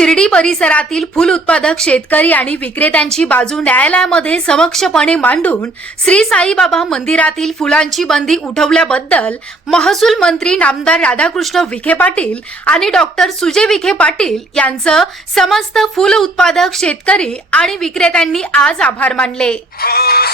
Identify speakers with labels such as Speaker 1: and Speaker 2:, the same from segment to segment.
Speaker 1: शिर्डी परिसरातील फुल उत्पादक शेतकरी आणि विक्रेत्यांची बाजू न्यायालयामध्ये समक्षपणे मांडून श्री साईबाबा मंदिरातील फुलांची बंदी उठवल्याबद्दल महसूल मंत्री नामदार राधाकृष्ण विखे पाटील आणि डॉक्टर सुजय विखे पाटील यांचं समस्त फुल उत्पादक शेतकरी आणि विक्रेत्यांनी आज आभार मानले.
Speaker 2: हो,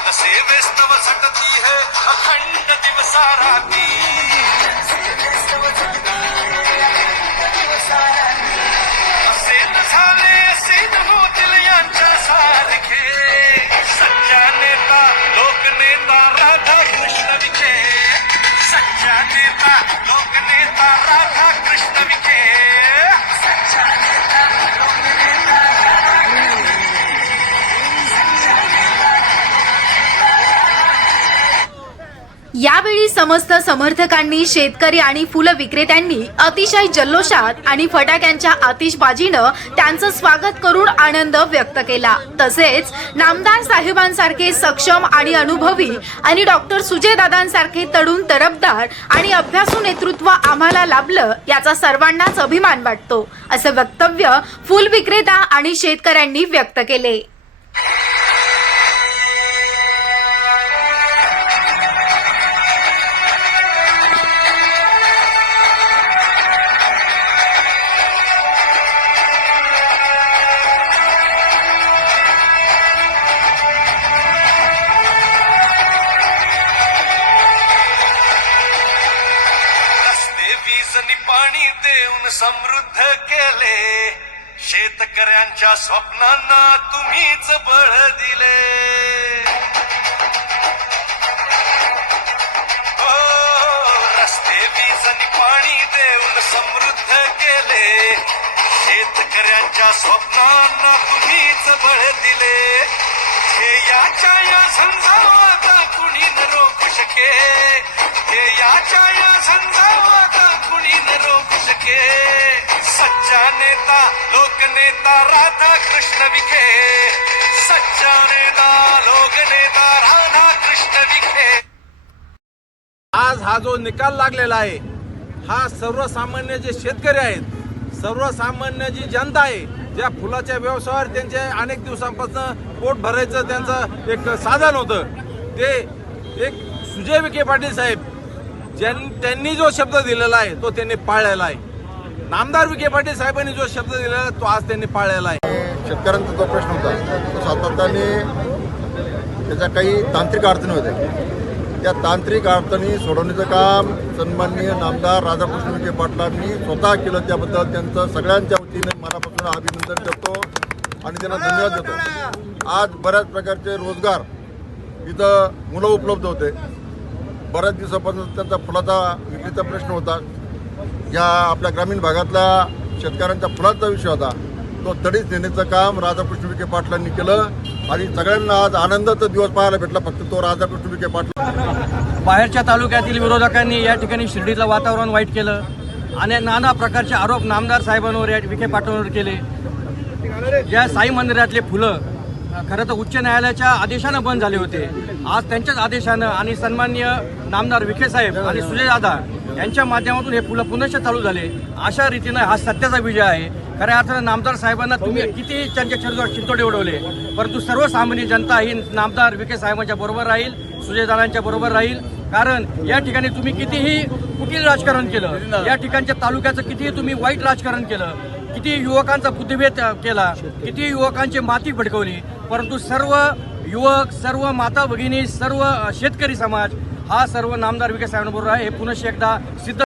Speaker 2: जनसेवेस्तव झटती है अखंड दिवसा राती असे न झाले असे न होतील यांच्या सारखे। सच्चा नेता लोकनेता राधा कृष्ण।
Speaker 1: यावेळी समस्त समर्थकांनी शेतकरी आणि फुल विक्रेत्यांनी अतिशय जल्लोषात आणि फटाक्यांच्या आतिषबाजीनं त्यांचं स्वागत करून आनंद व्यक्त केला. तसेच नामदार साहेबांसारखे सक्षम आणि अनुभवी आणि डॉक्टर सुजय दादांसारखे तरुण तरफदार आणि अभ्यासू नेतृत्व आम्हाला लाभलं याचा सर्वांनाच अभिमान वाटतो असं वक्तव्य फुल विक्रेता आणि शेतकऱ्यांनी व्यक्त केले.
Speaker 2: पाणी देऊन समृद्ध केले. शेतकऱ्यांच्या स्वप्नांना तुम्हीच बळ दिले. हो रस्ते वीज आणि पाणी देऊन समृद्ध केले. शेतकऱ्यांच्या स्वप्नांना तुम्हीच बळ दिले. ध्येयाच्या या झंझावाता कुणी न रोखू शके. ध्येयाच्या या झंझावाता रोखू सच्चा नेता लोकनेता राधा कृष्ण विखे। सच्चा नेता लोकनेता राधा कृष्ण विखे।
Speaker 3: आज हा जो निकाल लागलेला आहे हा सर्वसामान्य जे शेतकरी आहेत सर्वसामान्य जी जनता आहे ज्या फुलाच्या व्यवसायावर त्यांचे अनेक दिवसांपासून पोट भरायचं त्यांचं एक साधन होतं. ते एक सुजय विखे पाटील साहेब ज्यां त्यांनी जो शब्द दिलेला आहे तो त्यांनी पाळलेला आहे. नामदार विखे पाटील साहेबांनी जो शब्द दिलेला तो आज त्यांनी पाळलेला आहे.
Speaker 4: शेतकऱ्यांचा जो प्रश्न होता तो सातत्याने त्याच्या काही तांत्रिक अडचणी होत्या. त्या तांत्रिक अडचणी सोडवण्याचं काम सन्माननीय नामदार राधाकृष्ण विखे पाटलांनी स्वतः केलं. त्याबद्दल त्यांचं सगळ्यांच्या वतीने मनापासून अभिनंदन करतो आणि त्यांना धन्यवाद देतो. आज बऱ्याच प्रकारचे रोजगार इथं मुलं उपलब्ध होते. बऱ्याच दिवसापासून त्यांचा फुलाचा विक्रीचा प्रश्न होता. या आपल्या ग्रामीण भागातल्या शेतकऱ्यांचा फुलाचा विषय होता. तो तडीच नेण्याचं काम राधाकृष्ण विखे पाटलांनी केलं आणि सगळ्यांना आज आनंदाचा दिवस पाहायला भेटला. फक्त तो राधाकृष्ण विखे पाटील.
Speaker 5: बाहेरच्या तालुक्यातील विरोधकांनी या ठिकाणी शिर्डीचं वातावरण वाईट केलं आणि नाना प्रकारचे आरोप नामदार साहेबांवर या विखे पाटलांवर केले. या साई मंदिरातले फुलं खरं तर उच्च न्यायालयाच्या आदेशानं बंद झाले होते. आज त्यांच्याच आदेशानं आणि सन्मान्य नामदार विखे साहेब आणि सुजयदादा यांच्या माध्यमातून हे पुलं पुनश्च चालू झाले. अशा रीतीनं हा सत्याचा विजय आहे. खऱ्या अर्थानं नामदार साहेबांना तुम्ही किती त्यांच्या चरित्रावर चिंतोडे उडवले परंतु सर्वसामान्य जनता ही नामदार विखे साहेबांच्या बरोबर राहील सुजयदादांच्या बरोबर राहील. कारण या ठिकाणी तुम्ही कितीही कुटील राजकारण केलं या ठिकाणच्या तालुक्याचं कितीही तुम्ही वाईट राजकारण केलं किती युवकांचा बुद्धिभेद केला किती युवकांची माती भडकवली परंतु सर्व युवक सर्व माता भगिनी सर्व शेतकरी समाज हा सर्व नामदार विकास साहेबांबरोबर आहे. हे पुनश्च एकदा सिद्ध